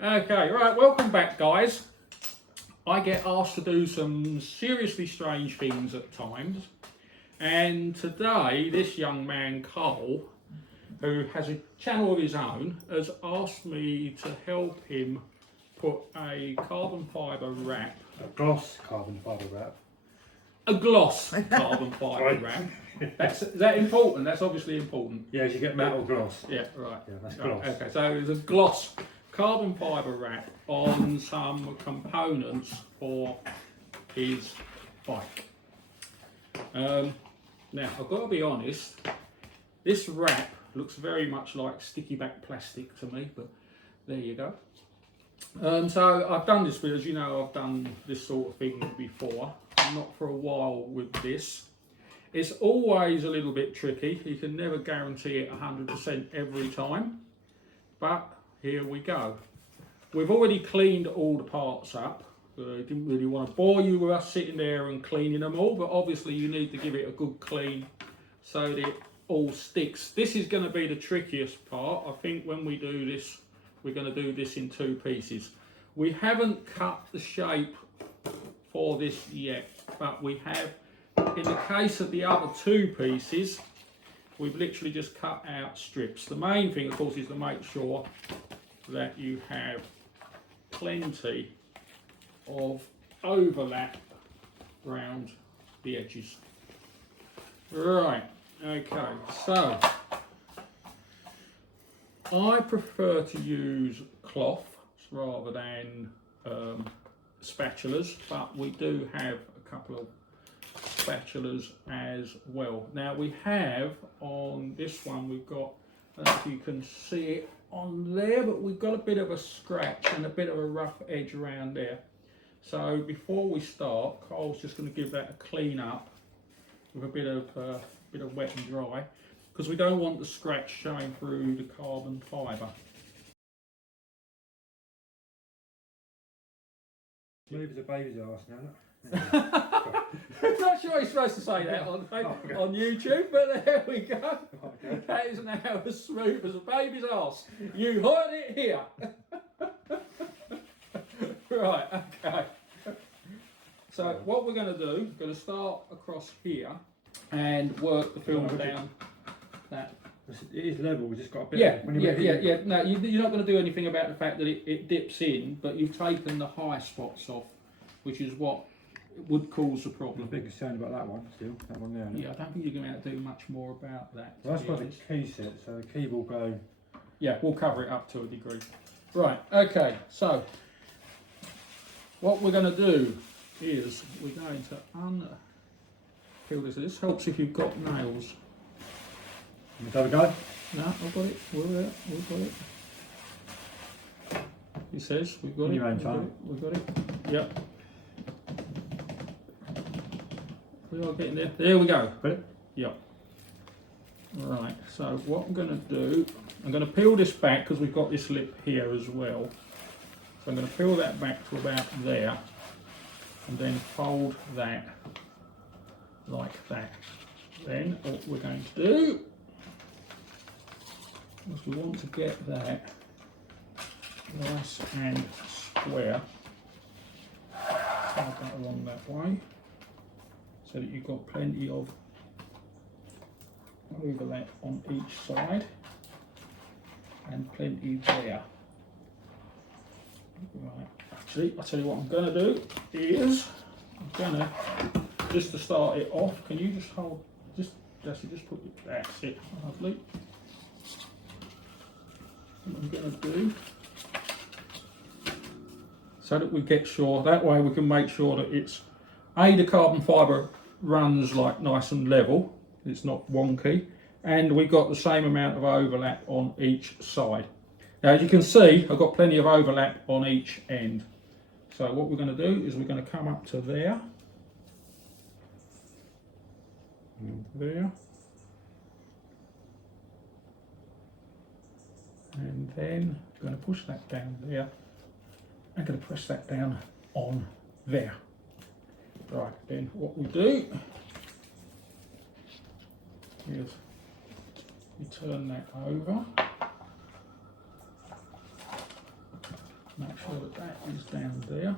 Okay, right, welcome back, guys. I get asked to do some seriously strange things at times, and today this young man, Cole, who has a channel of his own, has asked me to help him put a carbon fibre wrap, A gloss carbon fibre wrap. a gloss carbon fibre Right. wrap. Is that important? That's obviously important. Yes, you get metal gloss. Yeah, right. Yeah, that's Right, gloss. okay, so there's a gloss carbon fibre wrap on some components for his bike. Now, I've got to be honest, this wrap looks very much like sticky back plastic to me, but there you go. So I've done this, but as you know, I've done this sort of thing before, not for a while with this. It's always a little bit tricky. You can never guarantee it 100% every time, but here we go. We've already cleaned all the parts up. I didn't really want to bore you with us sitting there and cleaning them all, but obviously you need to give it a good clean so that it all sticks. This is going to be the trickiest part. I think when we do this, we're going to do this in two pieces. We haven't cut the shape for this yet, but we have, in the case of the other two pieces, we've literally just cut out strips. The main thing, of course, is to make sure that you have plenty of overlap around the edges. Right, okay, so I prefer to use cloth rather than spatulas, but we do have a couple of spatulas as well. Now we have on this one, we've got, I don't know if you can see it on there, but we've got a bit of a scratch and a bit of a rough edge around there. So before we start, Cole's just going to give that a clean up with a bit of wet and dry, because we don't want the scratch showing through the carbon fibre. Smooth as a baby's arse now. I'm not sure he's supposed to say that on YouTube, but there we go. Okay. That is now as smooth as a baby's arse. You heard it here. Right, okay. So what we're going to do, we're going to start across here and work the film down that. It is level, we just got a bit Yeah, of, when you yeah. No, you're not going to do anything about the fact that it dips in, but you've taken the high spots off, which is what would cause the I'm a problem. bit concerned about that one still, that one there. Yeah, I don't think you're going to do much more about that. Well, that's where the key sits, so the key will go. Yeah, we'll cover it up to a degree. Right, okay, so what we're going to do is we're going to unpeel this. This helps if you've got nails. Let's have a go. No, I've got it. We've got it. He says we've got In it. your own time. We've got it. Yep. We are getting there. There we go. Got it? Yep. Right. So what I'm going to do, I'm going to peel this back because we've got this lip here as well. So I'm going to peel that back to about there, and then fold that like that. Then what we're going to do is we want to get that nice and square. Slide that along that way, so that you've got plenty of overlap on each side and plenty there. Right, actually, I'll tell you what I'm going to do is I'm going to, just to start it off, can you just hold, just put it, that's it, lovely. What I'm going to do, so that we get sure, that way we can make sure that it's, the carbon fibre runs like nice and level, it's not wonky, and we've got the same amount of overlap on each side. Now as you can see, I've got plenty of overlap on each end. So what we're going to do is we're going to come up to there, and there, and then I'm going to push that down there. I'm going to press that down on there. Right, then what we do is we turn that over Make sure that that is down there.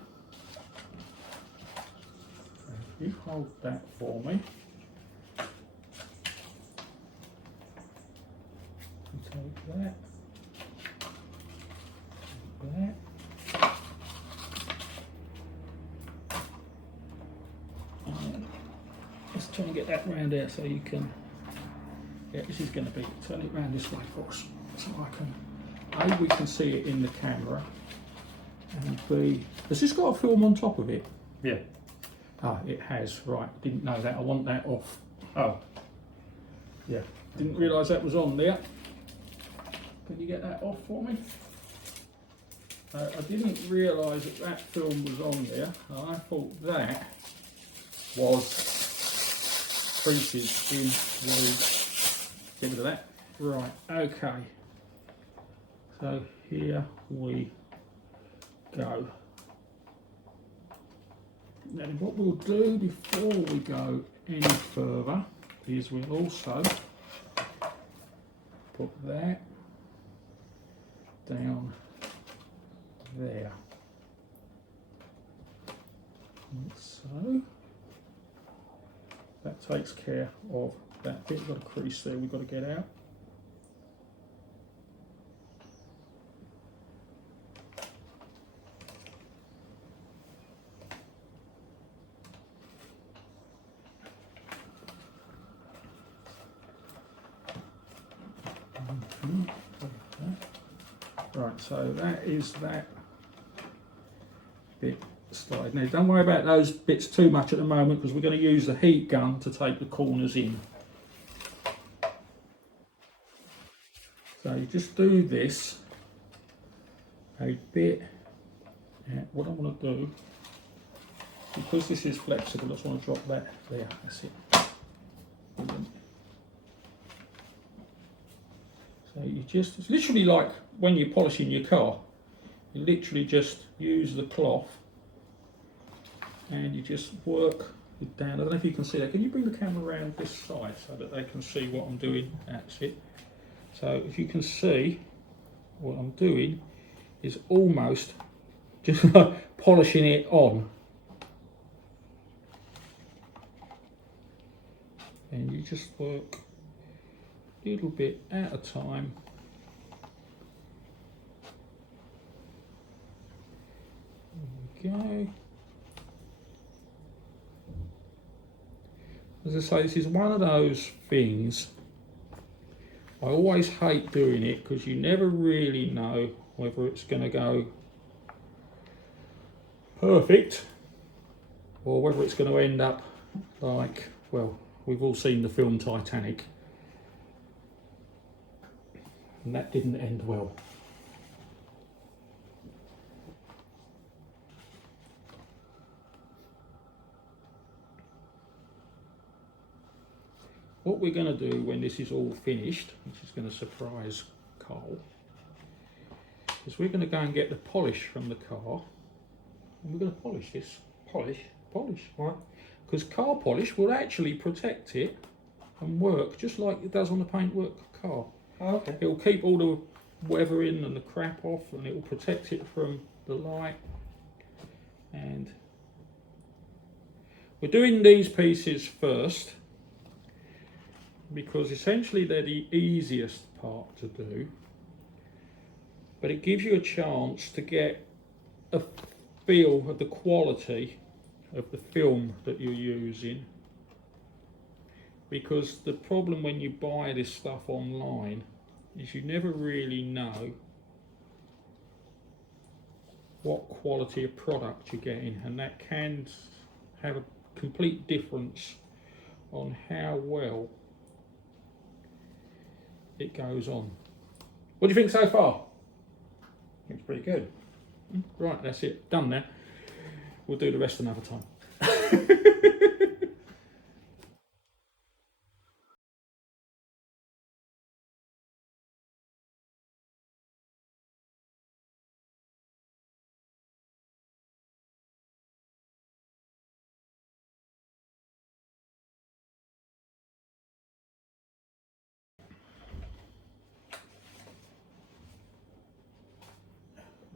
You hold that for me. Take that. That. And let's try and get that round there so you can. Yeah, this is going to be. Turn it round this way for us, so I can. A, we can see it in the camera, and B, has this got a film on top of it? Yeah. Ah, it has. Right, didn't know that. I want that off. Oh. Yeah, didn't realise that was on there. Can you get that off for me? I didn't realise that that film was on there. I thought that was printed in the. Get rid of that. Right, okay. So here we go. Then what we'll do before we go any further is we'll also put that down there. And so that takes care of that bit. We've got a crease there we've got to get out. Right, so that is that bit started. Now don't worry about those bits too much at the moment because we're going to use the heat gun to take the corners in. So you just do this a bit. Yeah, what I want to do, because this is flexible, I just want to drop that there. That's it. Brilliant. So you just, it's literally like when you're polishing your car, you literally just use the cloth and you just work it down. I don't know if you can see that. Can you bring the camera around this side so that they can see what I'm doing? That's it. So if you can see, what I'm doing is almost just polishing it on. And you just work a little bit at a time. There we go. As I say, this is one of those things I always hate doing it because you never really know whether it's going to go perfect or whether it's going to end up like, well, we've all seen the film Titanic, and that didn't end well. What we're going to do when this is all finished, which is going to surprise Carl, is we're going to go and get the polish from the car and we're going to polish this. Polish, right? Because car polish will actually protect it and work just like it does on the paintwork car. Oh, okay. It will keep all the weathering and the crap off, and it will protect it from the light. And we're doing these pieces first because essentially they're the easiest part to do, but it gives you a chance to get a feel of the quality of the film that you're using, because the problem when you buy this stuff online is you never really know what quality of product you're getting, and that can have a complete difference on how well it goes on. What do you think so far? It's pretty good. Right, that's it, done now. We'll do the rest another time.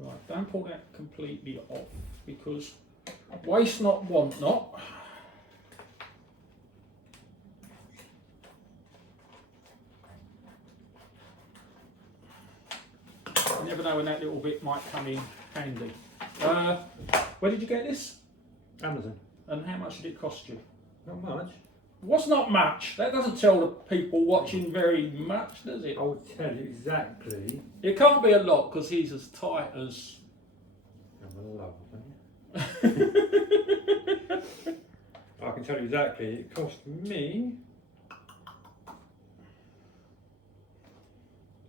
Right, don't pull that completely off because waste not, want not. You never know when that little bit might come in handy. Where did you get this? Amazon. And how much did it cost you? Not much. What's not much? That doesn't tell the people watching very much, does it? I will tell you exactly. It can't be a lot because he's as tight as. I'm in love with you. I can tell you exactly. It cost me.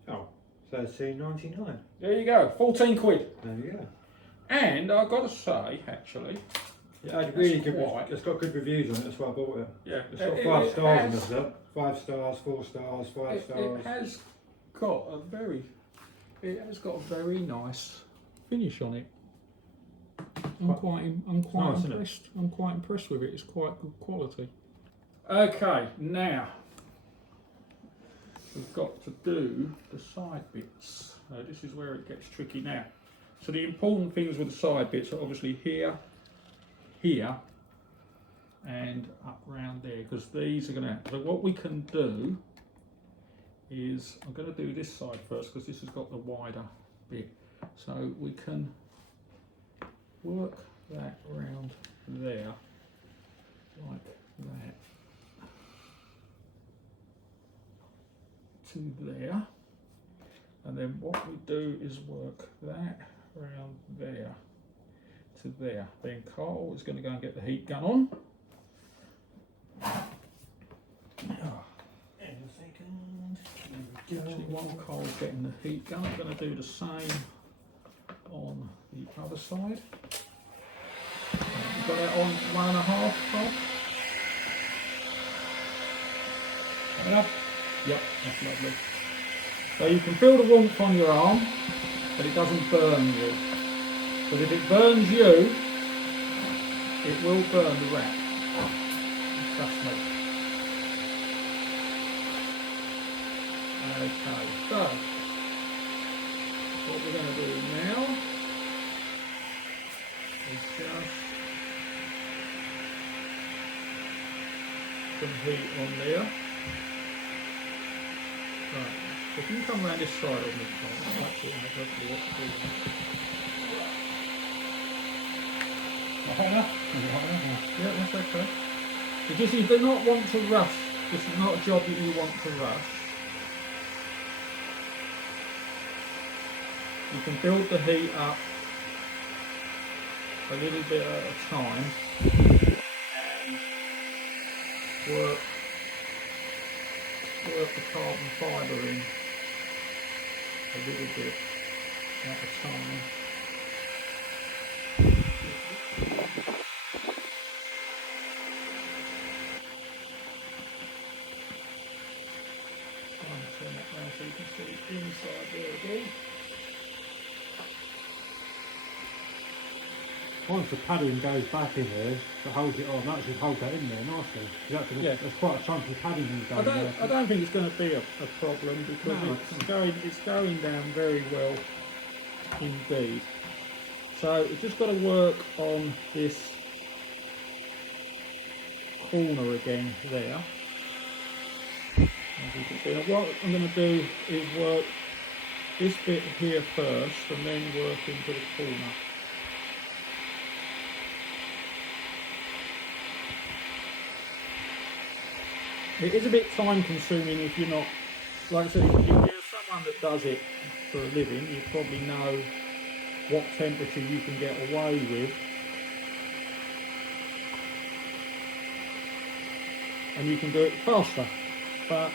Oh, £13.99. There you go, 14 quid. There you go. And I've got to say, actually, It had really That's good. quite- It's got good reviews on it. That's why I bought it. yeah, It's got 5 stars on this up. 5 stars, 4 stars, 5 It stars. has got a very nice finish on it. I'm quite nice, isn't it? impressed. I'm quite impressed with it. It's quite good quality. Okay, now we've got to do the side bits. This is where it gets tricky now. So the important things with the side bits are obviously here, here, and up round there, because these are going to. So what we can do is I'm going to do this side first because this has got the wider bit. So we can work that round there, like that, to there, and then what we do is work that round there to there. Then Carl is going to go and get the heat gun on. Actually, while Carl's getting the heat gun, I'm going to do the same on the other side. You've got that on 1.5, Carl? Enough? Yep, that's lovely. So you can feel the warmth on your arm, but it doesn't burn you. Because if it burns you, it will burn the wrap. Trust me. Okay, so what we're going to do now is just some heat on there. Right, so if you can come around this side of me, that's it, mate, hopefully what to do. Yeah, that's okay. Because you do not want to rush. This is not a job that you want to rush. You can build the heat up a little bit at a time and work the carbon fibre in a little bit at a time. Turn that round so you can see inside there again. Once the padding goes back in there, that holds it on, that should hold that in there nicely. Yeah. There's quite a chunky padding in I there. don't think it's going to be a problem because No, it's going down very well indeed. So you've just got to work on this corner again there. As you can see. Now what I'm going to do is work this bit here first and then work into the corner. It is a bit time consuming if you're not, like I said, if you're someone that does it for a living, you probably know what temperature you can get away with. And you can do it faster. But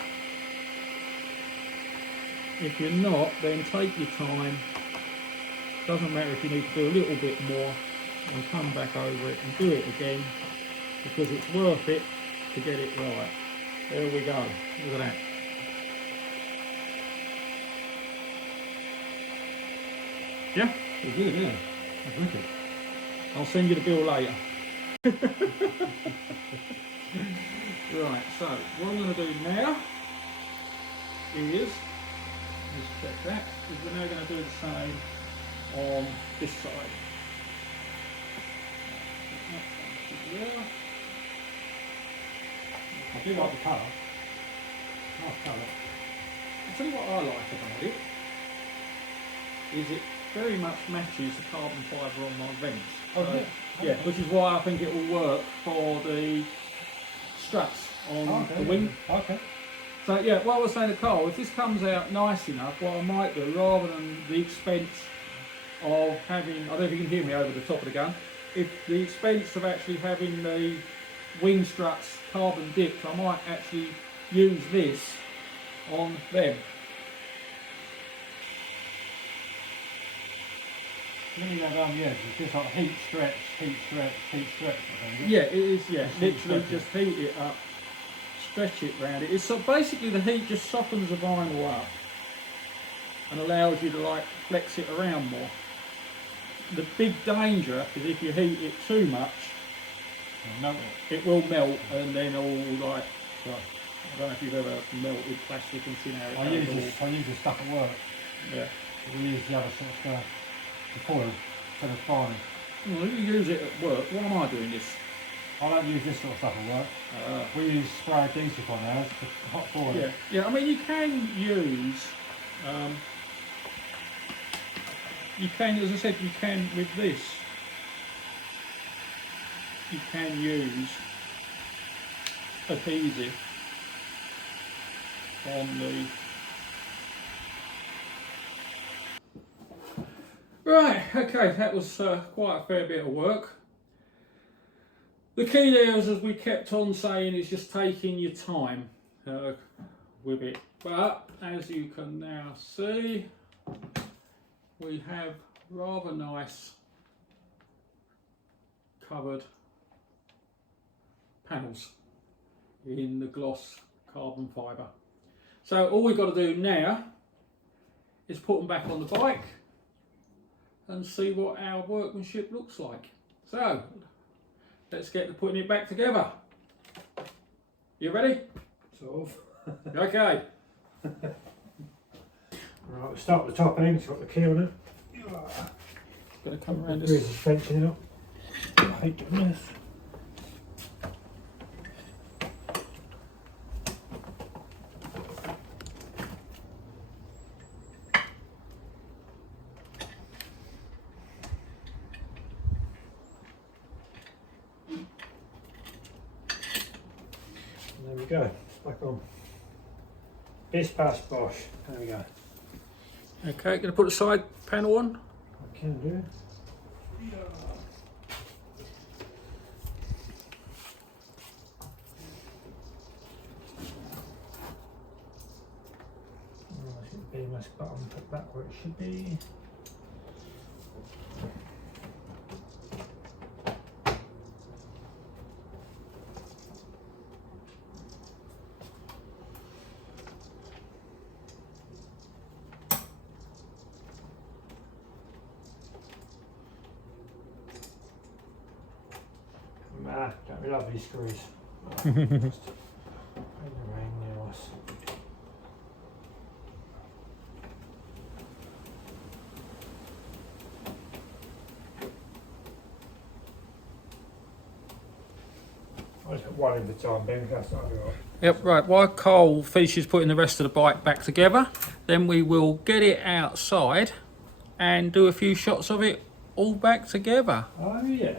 if you're not, then take your time. Doesn't matter if you need to do a little bit more and come back over it and do it again because it's worth it to get it right. There we go. Look at that. Yeah? It's good, yeah. That's wicked. I'll send you the bill later. Right, so what I'm going to do now is, just check that, is we're now going to do the same on this side. Yeah. I do like the colour. Nice colour. I'll tell you what I like about it, is it very much matches the carbon fibre on my vents. Oh, So, yeah. yeah, which is why I think it will work for the struts on the wing. Okay. So yeah, what I was saying to Carl, if this comes out nice enough, what I might do, rather than the expense of having, I don't know if you can hear me over the top of the gun, if the expense of actually having the wing struts carbon dipped, I might actually use this on them. When you go down the edge, it's just like heat stretch, heat stretch, heat stretch. I think. Yeah, it is, yeah, Just literally stretch it. just heat it up, stretch it round it. It's so basically the heat just softens the vinyl up and allows you to like flex it around more. The big danger is if you heat it too much, No, it will melt and then all like, well, I don't know if you've ever melted plastic and seen how it I goes use this stuff at work. yeah. We use the other sort of stuff, the foil, instead of fining. Well, if you use it at work, why am I doing this? I don't use this sort of stuff at work. We use spray adhesive on ours for hot foil. Yeah, yeah. I mean, you can use, you can, as I said, you can with this. You can use adhesive on the. Right. Okay, that was quite a fair bit of work. The key there is, as we kept on saying, is just taking your time with it. But as you can now see, we have rather nice covered panels in the gloss carbon fibre. So all we've got to do now is put them back on the bike and see what our workmanship looks like. So let's get to putting it back together. You ready? Sort of. Okay. Right, we'll start at the top end, it's got the key on it. Gonna come around Here's this. the suspension up. I hate doing this. And there we go, back on. Bish bash bosh, there we go. Okay, gonna put the side panel on. I can do. The BMS button put back where it should be. Nah, don't be lovely screws. Just pain in the rain nails. I'll just put one in the time, Ben, that's not right. Yep, right. While Carl finishes putting the rest of the bike back together, then we will get it outside and do a few shots of it all back together. Oh yeah.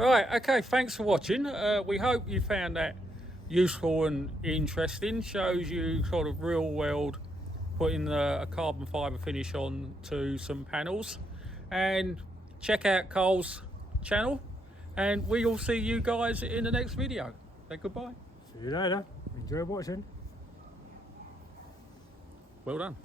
Right, okay, thanks for watching. We hope you found that useful and interesting. Shows you sort of real world putting a carbon fibre finish on to some panels. And check out Cole's channel, and we'll see you guys in the next video. Say goodbye. See you later. Enjoy watching. Well done.